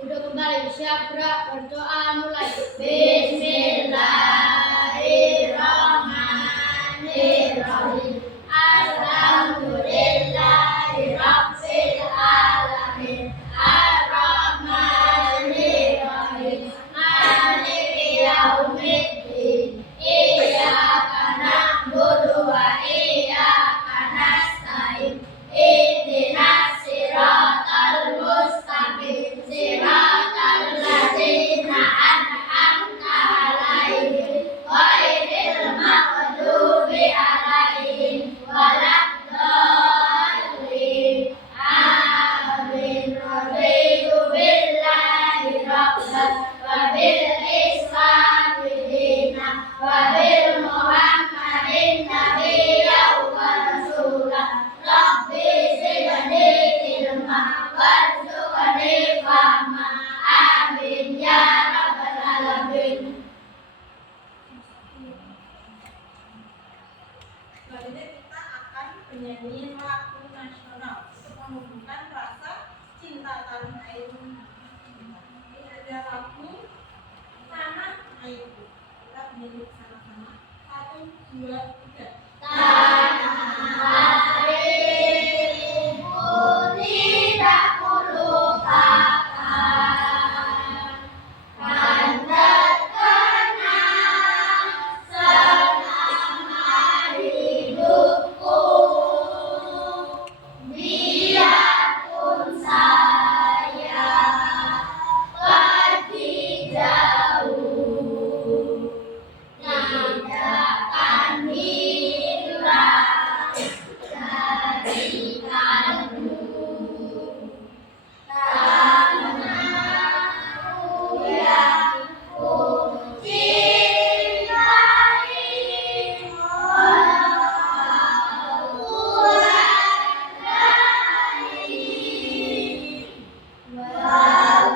Udah kembali, siap gerak, berdoa mulai. Bismillahirrahmanirrahim. Alhamdulillahirabbil alamin. Ar-Rahmanir-Rahim. Maliki yaumiddin. Iyyaka na'budu wa iyyaka nasta'in. Ihdinas siratal mustaqim. Siratal ladzina an'amta 'alaihim ghairil maghdubi 'alaihim waladdallin. Amin. Raditu billahi rabban wa bil islami dinan wa bil muhammadin nabiyyan wa rasulan. Rabbi zidni ilma warzuqni fahma. Amin ya rabbal alamin. Selanjutnya kita akan menyanyi lagu nasional untuk menumbuhkan rasa cinta tanah air. Ini ada lagu Tanah Airku. Kita menyanyi sama-sama. 1, 2, 3. Tanah airku tidak kulupakan, kan terkenang selama hidupku. Biarpun saya pergi jauh, tidak akan hilang dari kalbu. Tanahku yang ku cintai, walau ku hargai, walau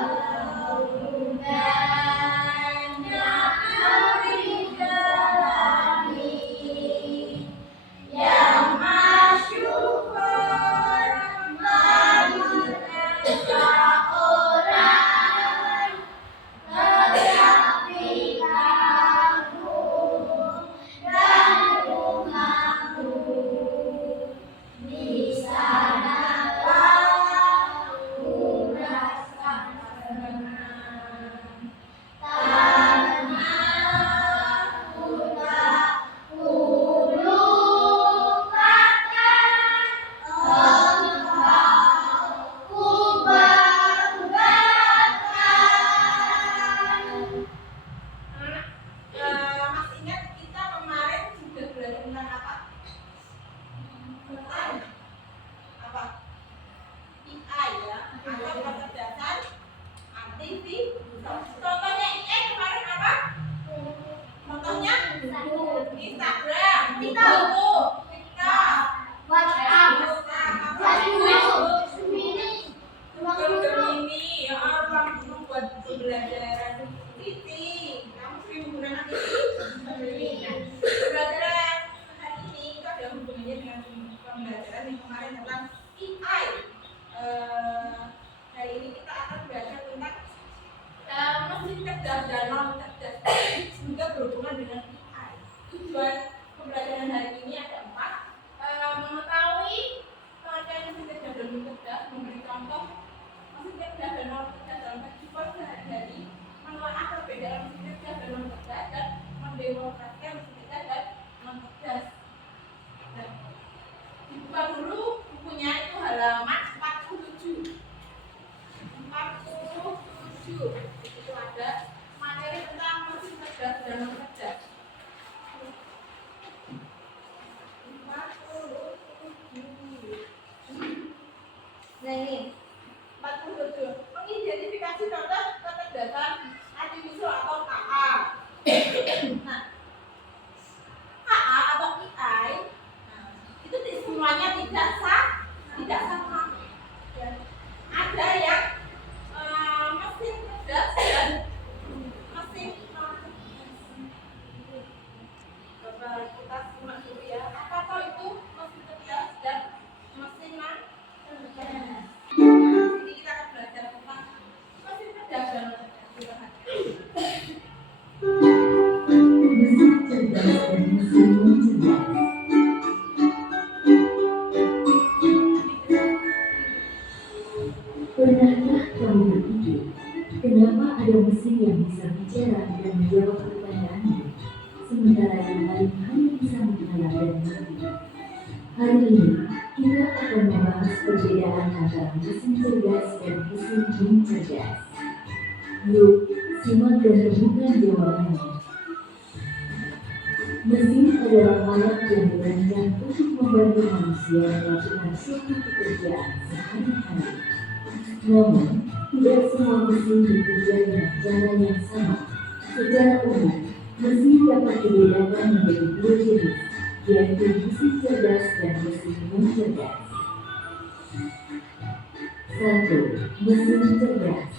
banyak dijalani, yang masyhur menimpa orang, tetapi kamu dan rumahku di sanalah ku rasakan tenang. Tanahku tak kulupakan, engkau ku banggakan. Mas ingat kita kemarin sudah belajar tentang apa? Tentang apa? PI ya, atau kecerdasan artifisial. Contohnya IE kemarin apa? Contohnya Instagram, TikTok, WhatsApp, Gemini, ya ruang guru buat pembelajaran. Titi, kamu sering menggunakan Titi? Pembelajaran hari ini itu ada hubungannya dengan pembelajaran yang kemarin tentang PI. Hari ini kita akan belajar tentang mesin cerdas dan non cerdas, juga berhubungan dengan PI. Tujuan pembelajaran hari ini ada 4. Mengetahui pengertian mesin cerdas dan non cerdas, memberi contoh mesin cerdas dan non cerdas dalam kehidupan sehari-hari, menelaah perbedaan mesin cerdas dan non cerdas, dan mendemonstrasikan mesin cerdas dan non cerdas. Nah, dibuka dulu bukunya, itu halaman 47. Itu ada materi tentang mesin cerdas dan non cerdas. 47. Nah ini 47. Mengidentifikasi contoh kecerdasan artifisial atau KA. Nah, KA atau AI, itu semuanya tidak sama. Ya. Ada yang mesin cerdas dan mesin non cerdas. Coba kita simak dulu ya. Apa itu mesin cerdas dan mesin non cerdas? Pernahkah kamu berpikir, kenapa ada mesin yang bisa bicara dan menjawab pertanyaanmu, sementara yang lain hanya bisa menghela dan mengerti? Hari ini, kita akan membahas perbedaan antara mesin cerdas dan mesin non-cerdas. Yuk, simak dan temukan jawabannya. Mesin adalah alat yang dirancang untuk membantu manusia melakukan suatu pekerjaan sehari-hari. Namun, tidak semua mesin bekerja dengan cara yang sama. Secara umum, mesin dapat dibedakan menjadi dua jenis, yaitu mesin cerdas dan mesin non-cerdas. 1. Mesin cerdas.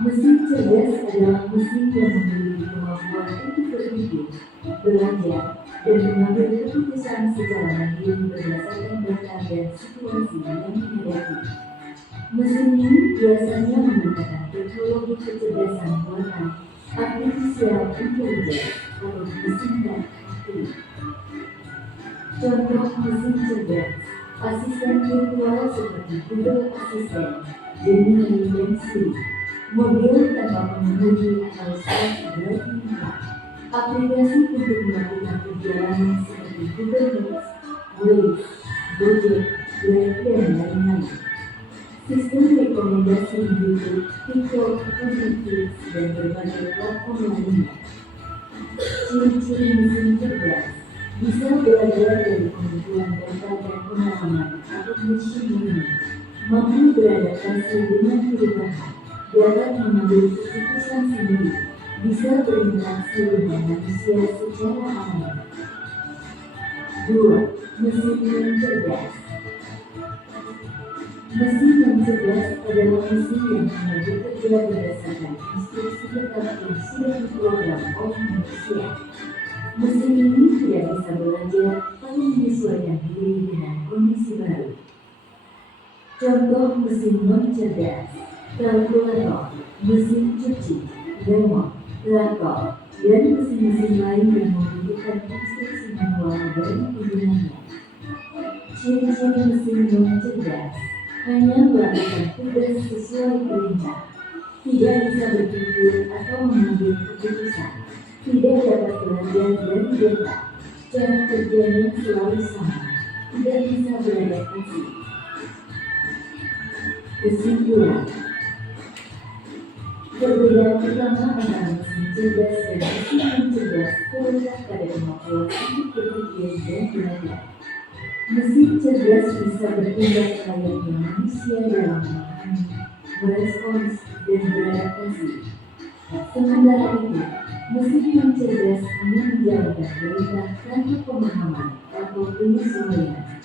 Mesin cerdas adalah mesin yang memiliki kemampuan untuk berpikir, belajar, dan mengambil keputusan secara mandiri berdasarkan data dan situasi yang dihadapi. Mesin ini biasanya menggunakan teknologi kecerdasan buatan artificial intelligence atau disingkat AI. Contoh mesin cerdas, asisten virtual seperti Google Assistant, Gemini, dan Siri, mobil tanpa pengemudi atau self-driving car, aplikasi untuk melakukan perjalanan seperti Google Maps, Waze, Gojek, Grab, dan lain-lain. Sistem rekomendasi YouTube, TikTok, Netflix, dan berbagai platform lainnya. Ciri-ciri mesin cerdas bisa belajar dari pengumpulan data dan pengalaman atau machine learning, mampu beradaptasi dengan perubahan, dapat mengambil keputusan sendiri, bisa berinteraksi dengan manusia secara aman. 2. Mesin yang cerdas. Mesin yang cerdas adalah mesin yang hanya bekerja berdasarkan instruksi tetap yang sudah diprogram oleh manusia. Mesin ini tidak bisa belajar atau menyesuaikan diri dengan kondisi baru. Contoh mesin non-cerdas, kalkulator, mesin cuci, remote, traktor, dan mesin-mesin lain yang membutuhkan instruksi manual dari penggunanya. Ciri-ciri mesin non-cerdas hanya melakukan tugas sesuai perintah, tidak bisa berpikir atau mengambil keputusan, tidak dapat belajar dari data, cara kerjanya selalu sama, tidak bisa beradaptasi. Kesimpulan, perbedaan utama antara mesin cerdas dan mesin non-cerdas terletak pada kemampuan untuk berpikir dan belajar. Mesin cerdas bisa bertindak layaknya manusia dalam memahami, merespons, dan beradaptasi. Sementara itu, mesin yang cerdas hanya menjalankan perintah tanpa pemahaman atau penyesuaian.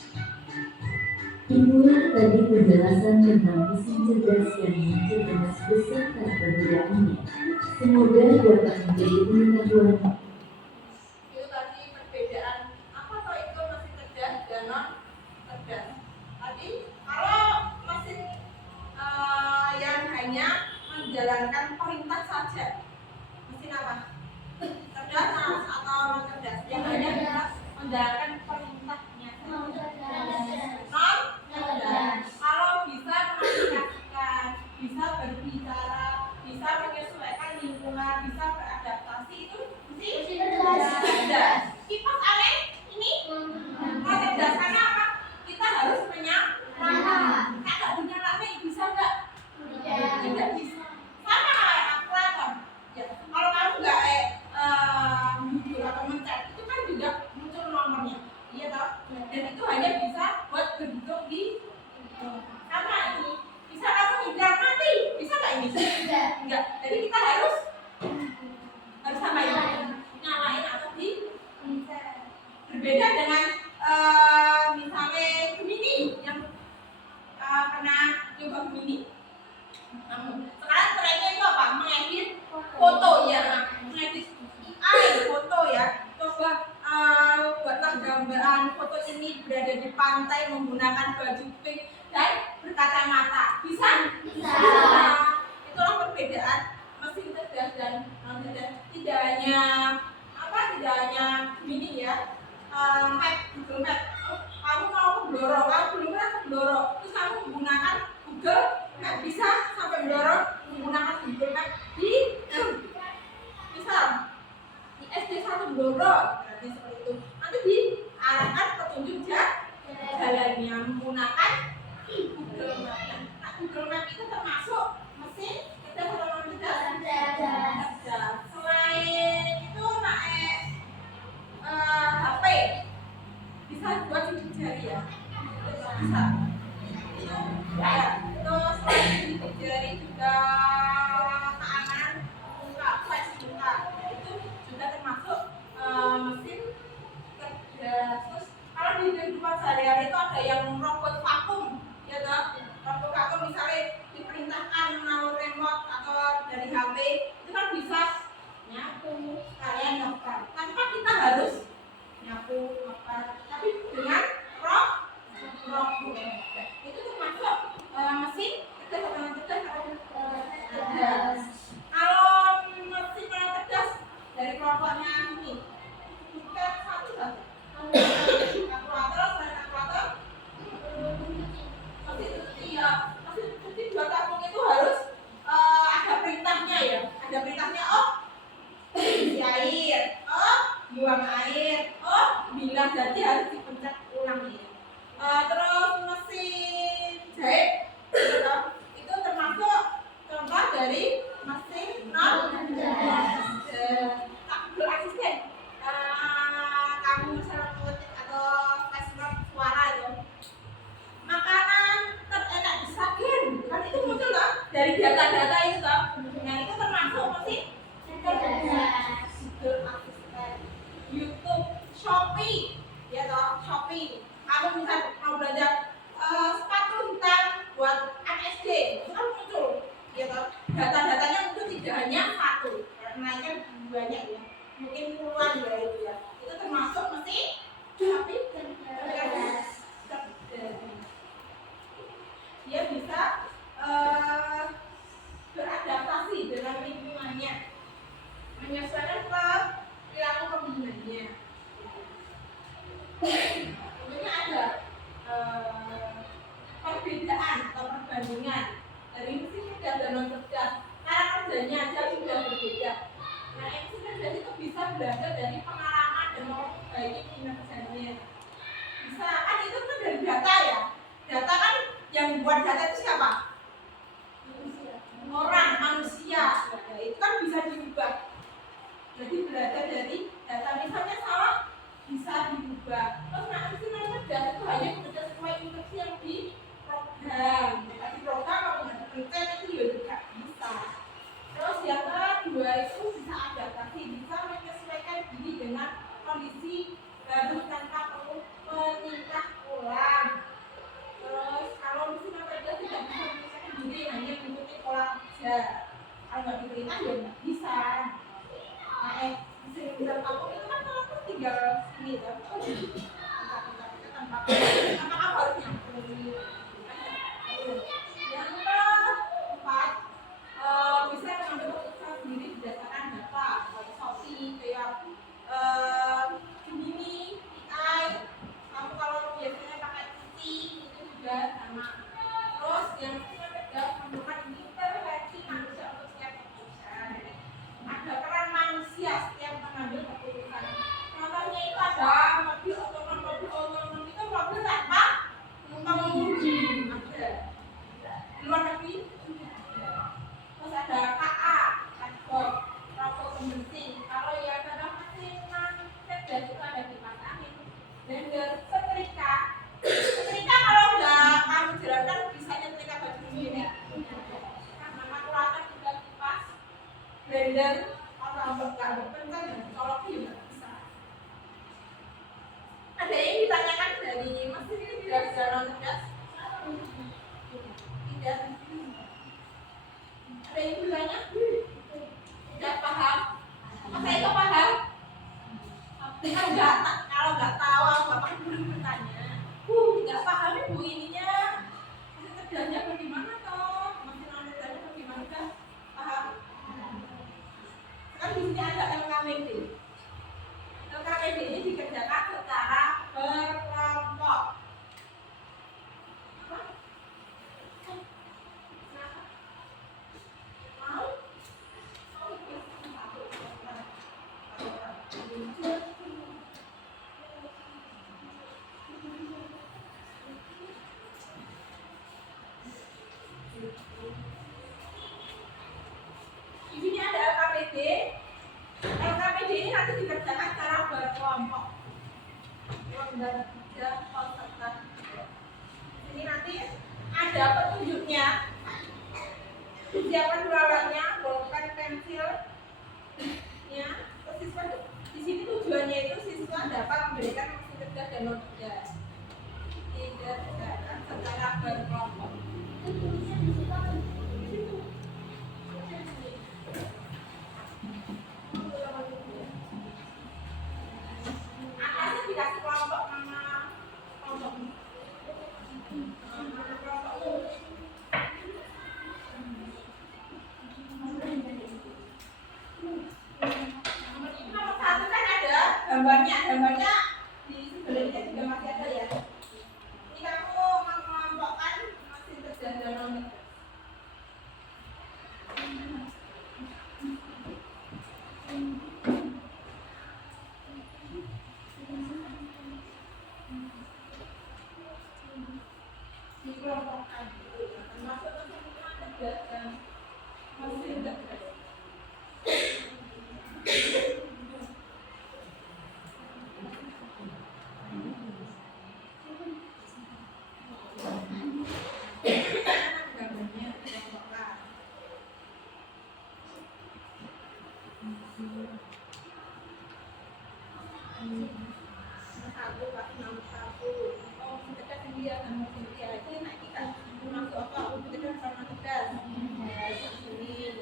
Itulah tadi penjelasan tentang mesin cerdas dan non-cerdas beserta perbedaannya. Semoga dapat menjadi pengetahuan. Itu tadi perbedaan apa toh itu mesin cerdas dan non cerdas. Tadi kalau mesin yang hanya menjalankan perintah saja, mesin apa? Cerdas atau non cerdas? Yang hanya bisa menjalankan perintahnya. Non cerdas. Kalau bisa mengaplikasikan, bisa berbicara, bisa menyesuaikan lingkungan, bisa beradaptasi, itu mesin cerdas. Kipas angin ini cerdas karena apa? Kita harus menyalakan. Kalau dinyalakan bisa nggak? Tidak bisa. Sama kayak kalkulator. Ya, kalau kamu nggak jujur atau mencet, itu kan juga muncul nomornya. Iya toh? Dan itu hanya bisa buat berhitung di sama ini. Bisa kamu hindar mati, bisa nggak ini? Enggak. Jadi kita harus sama ini nyalain atau di berbeda dengan misalnya Gemini yang pernah coba Gemini. Sekarang trennya itu apa? Mengedit foto ya, mengedit AI foto ya. Coba buatlah gambaran foto ini berada di pantai menggunakan baju pink dan berkacamata. Bisa? Bisa. Itulah perbedaan mesin cerdas dan non cerdas. Tidak hanya Gemini ya. Google Map. Kamu mau ke Blora, kamu belum pernah ke Blora, terus kamu menggunakan Google nggak bisa sampai mendorong menggunakan Google Map di misal di SD 1 Blora, berarti seperti itu. Nanti diarahkan petunjuk jalannya menggunakan Google Map. Nah, Google Map itu termasuk mesin cerdas atau non cerdas? Cerdas. Selain itu naik HP bisa buat sidik jari ya, bisa. Itu ya, itu selain sidik jari juga keamanan muka, flash muka, itu juga termasuk mesin cerdas. Terus kalau di kehidupan sehari-hari itu ada yang robot vakum, ya toh? Robot vakum misalnya diperintahkan melalui remote atau dari HP, itu kan bisa nyapu, kalian nyopar. Tanpa kita harus nyapu, nyopar, tapi dengan robot. Itu termasuk mesin cerdas atau non cerdas atau cerdas. Kalau mesin non cerdas dari kelompoknya ini, kita satu saja. Kalkulator, selain kalkulator, mesin cuci dua tabung itu harus ada perintahnya ya, ada perintahnya. Oh, isi air, oh, buang air, oh, bilang jadi harus dipencet ulang ya. Terus mesin jahit itu termasuk contoh dari mesin non cerdas. Google Assistant, kamu misalnya mengetik atau password suara itu, makanan terenak disajikan, kan itu muncul loh dari data-data itu toh. Nah, itu termasuk mesin cerdas. Google Assistant, YouTube, Shopee, ya toh, Shopee. Kamu misal mau belanja sepatu hitam buat anak SD, itu kan muncul, ya toh. Data-datanya muncul tidak hanya satu, karena kan banyak ya, mungkin puluhan ya itu ya. Itu termasuk mesin tapi cerdas. Dia bisa beradaptasi dengan lingkungannya, menyesuaikan perilaku penggunanya. Tentunya ada perbedaan atau perbandingan dari mesin cerdas dan non cerdas. Cara kerjanya aja sudah berbeda. Nah, mesin cerdas itu bisa belajar dari pengalaman dan memperbaiki kinerjanya. Bisa kan, itu kan dari data ya. Data kan yang buat data itu siapa? Orang, manusia. Ya, itu kan bisa diubah. Jadi belajar dari data, misalnya salah bisa diubah. Terus nah, mesin non cerdas itu hanya bekerja sesuai instruksi yang di program. Di program kalau nggak dipencet itu juga bisa. Terus yang kedua itu bisa adaptasi, bisa menyesuaikan diri dengan kondisi baru tanpa perlu meningkat ulang. Terus kalau mesin non cerdas tidak bisa menyesuaikan diri, hanya mengikuti pola kerja. Kalau nggak diperintah ya nggak bisa. Nah, mesin kamu itu kan kalau tinggal sini ya, tanpa kamu harus nyampe. Yang keempat, bisa mengambil keputusan sendiri berdasarkan data, kayak Shopee, kayak Gemini, AI. Kamu kalau biasanya pakai PC itu juga sama. Terus yang ketiga, memerlukan intervensi manusia untuk setiap keputusan. Ada peran manusia setiap mengambil keputusan. Contohnya itu ada mobil otonom itu mobil tanpa pengemudi, ada di luar negeri. Terus ada KA, chatbot, robot pembersih. Kalau yang ada mesin non cerdas itu ada kipas angin, blender, setrika. Setrika kalau nggak kamu jalankan bisa nyetrika baju sendiri. Karena kalkulator juga kipas, blender, kalau nggak berpencet dan colok juga bisa. Ada yang ditanyakan dari mesin ini tidak bisa non cerdas? Tidak. Ada yang bertanya? Tidak paham? Masa itu paham? Kalau nggak tahu, bapak belum bertanya. Nggak paham ibu ininya. Mesin cerdasnya bagaimana toh? Mesin non cerdasnya bagaimana? Paham? Kan di sini ada LKWD. LKWD ini dikerjakan secara berkelompok. metode ini nanti dikerjakan secara berkelompok. Lembar 3 peserta. Ini nanti ada petunjuknya. Siapkan ruangannya, bolpen, pensil. Ya, siswa di sini tujuannya itu siswa dapat memberikan maksud cerdas dan non cerdas. Dikerjakan secara berkelompok. Atasnya dikasih kelompok nama kelompok. Nama kelompok. Nomor 1 kan ada gambarnya di sebelahnya juga masih ada ya. Ini kamu mengelompokkan masih cerdas dan non cerdas. Dikelompokkan termasuk semua cerdas dan masih cerdas. Gambarnya dikelompokkan. Satu pasti nomor 1. Oh, kita dia sama dia. Itu enak kita. Masuk apa? Kita sama kita. Sini.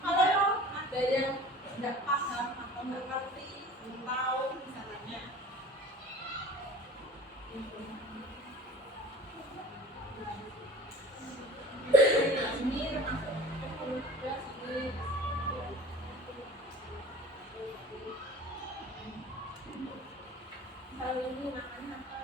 Kalau ada yang tidak paham atau nggak ngerti, belum tahu misalnya. Ini termasuk juga sini. Kalau ini makannya apa?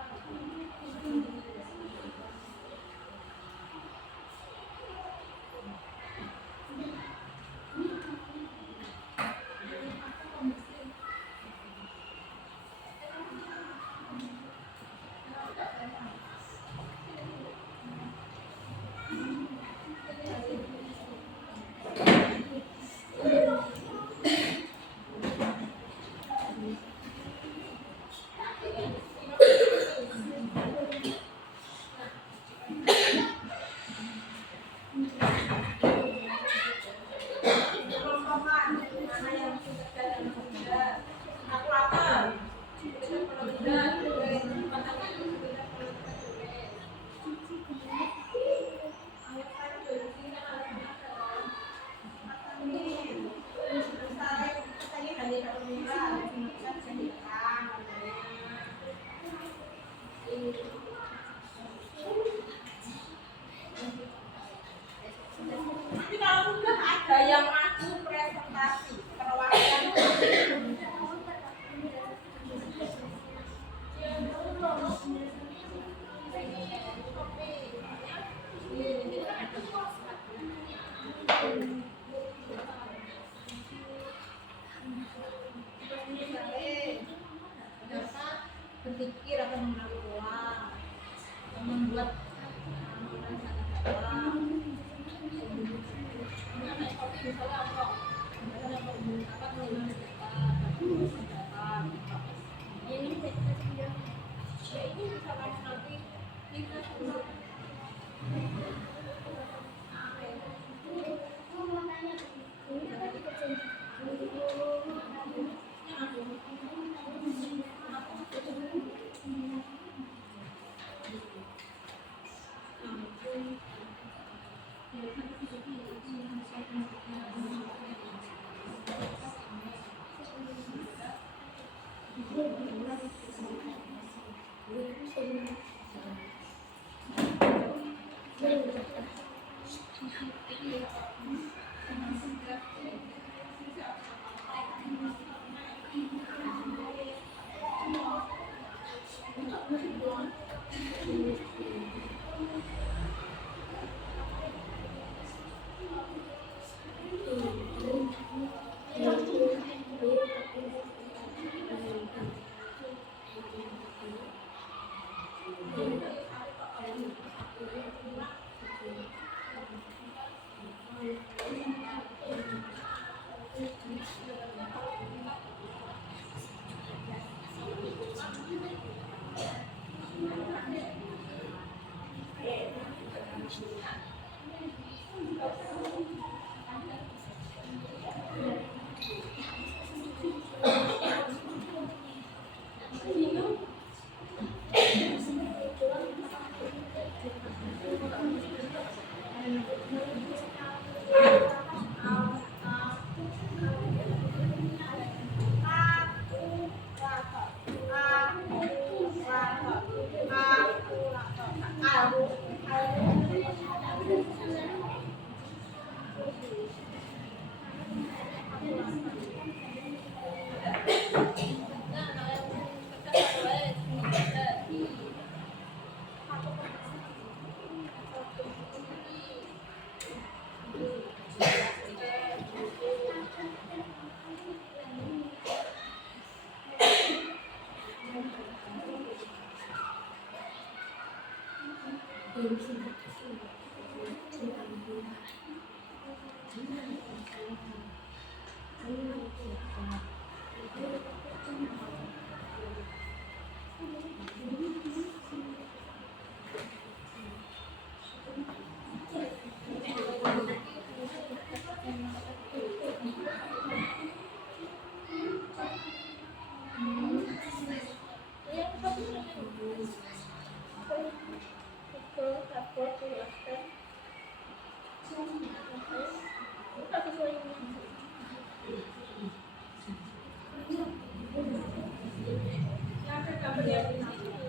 Kelompokan mana yang cerdas dan non cerdas. Aku lapar. Kita perlu cerdas. Nanti kalau sudah ada yang maju presentasi perwakilan berpikir atau mengambil uang, membuat misalnya apa? Ini misalkan nanti kita Yang tergambar di sini.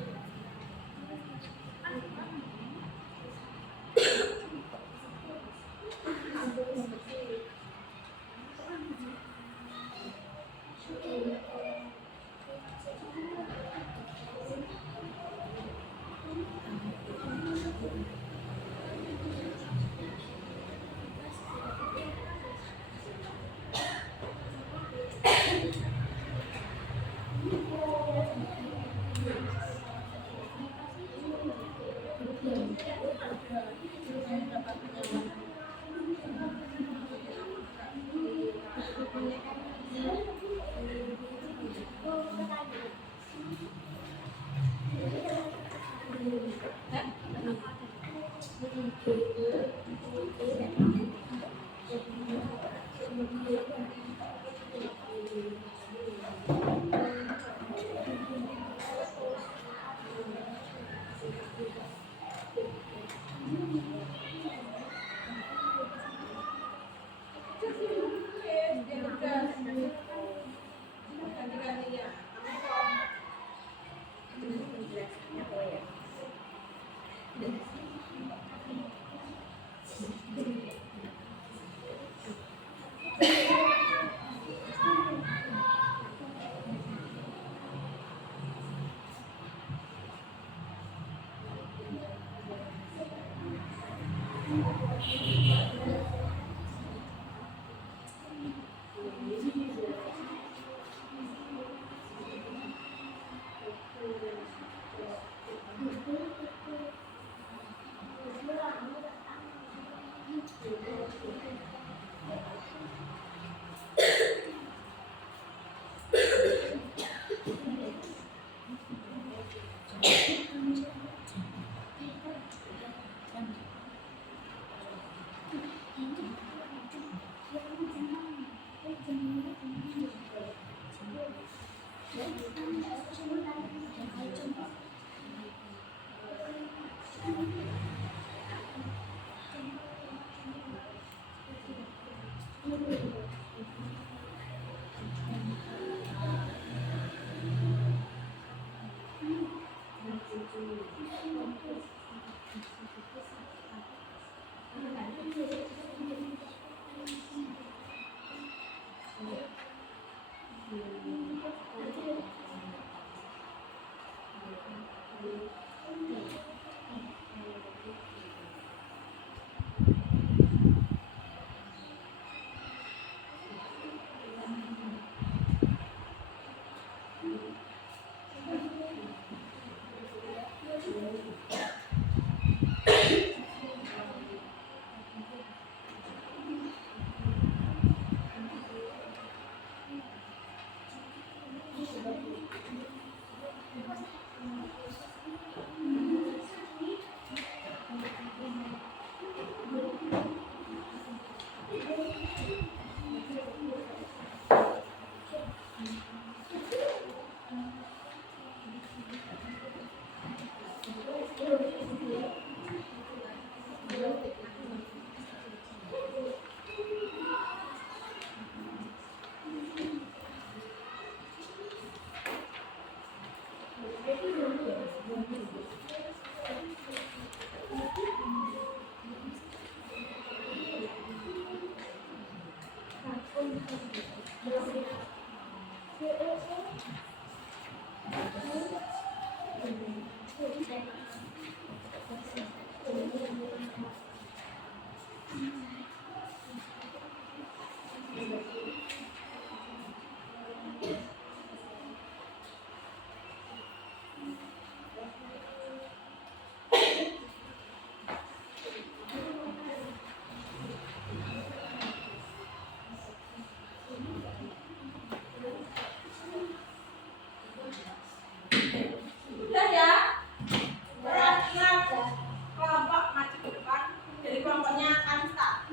kelompoknya Kanista.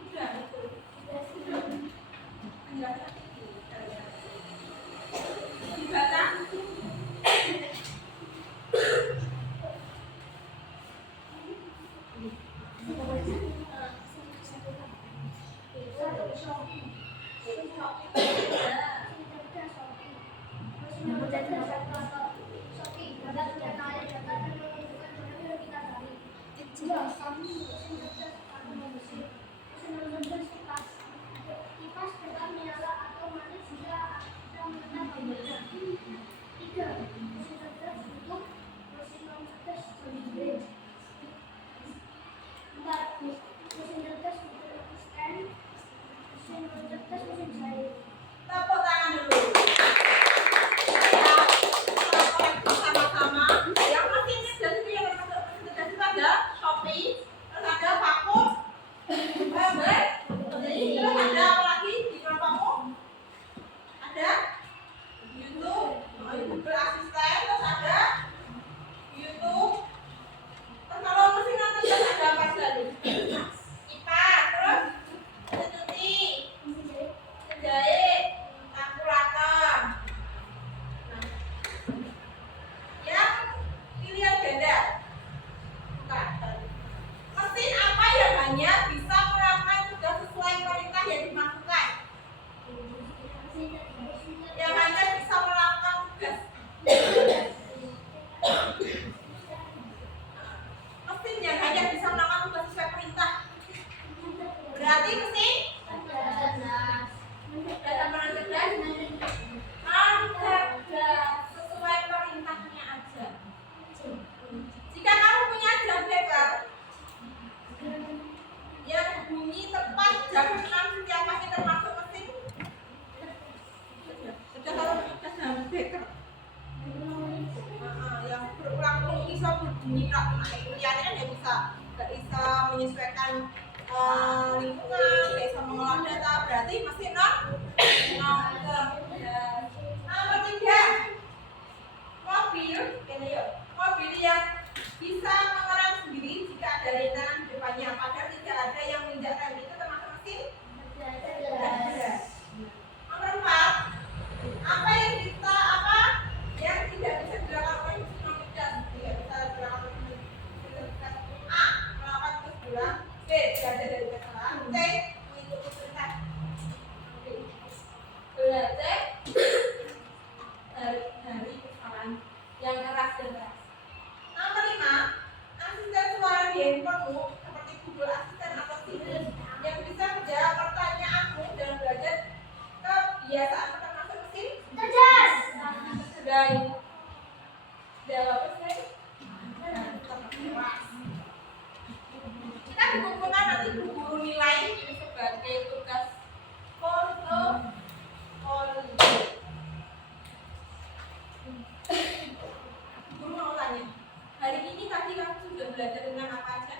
Sudah, betul. Penjelasan dibaca. Tepuk tangan dulu. Ya, sama-sama. Yang mesinnya jadi yang masuk mesin cerdas itu ada Shopee, terus ada vakum, Bumble, terus ada apa lagi di kelompokmu? Ada YouTube, Google Assistant, terus ada YouTube. Terus kalau mesin cerdas ada apa saja? IPA, terus institusi, jahit, kalkulator. Nah, yang pilihan ganda. Bukan. Mesin apa yang hanya bisa melakukan tugas sesuai perintah yang dimasukkan? Yang hanya bisa melakukan tugas. Mesin yang hanya bisa melakukan tugas sesuai perintah. Berarti mesin cerdas sesuai perintahnya aja. Jika kamu punya jam beker yang bunyi tepat jam 6 setiap pagi termasuk mesin. Sudah kalau punya jam beker yang berulang-ulang bisa berbunyi lihatnya kan nggak bisa menyesuaikan lingkungan, nggak bisa mengolah data, berarti masih non cerdas. Nomor 3, mobil yang bisa mengerem sendiri jika ada rintangan di depannya, padahal tidak ada yang menginjak rem, itu termasuk mesin cerdas. Nomor 4, apa yang tidak bisa dilakukan oleh mesin non cerdas? Tidak bisa dilakukan oleh mesin cerdas. A, melakukan tugas berulang. B, belajar dari kesalahan. C, mengikuti perintah. Belajar dari kesalahan yang keras dan keras. Nomor 5, asisten suara di handphonemu seperti Google Assistant atau Siri yang bisa menjawab pertanyaanmu dan belajar kebiasaan termasuk mesin cerdas. baik. Jawab saya. Kita dikumpulkan nanti guru nilai ini sebagai tugas portofolio. Guru mau tanya, hari ini tadi kamu sudah belajar tentang apa aja?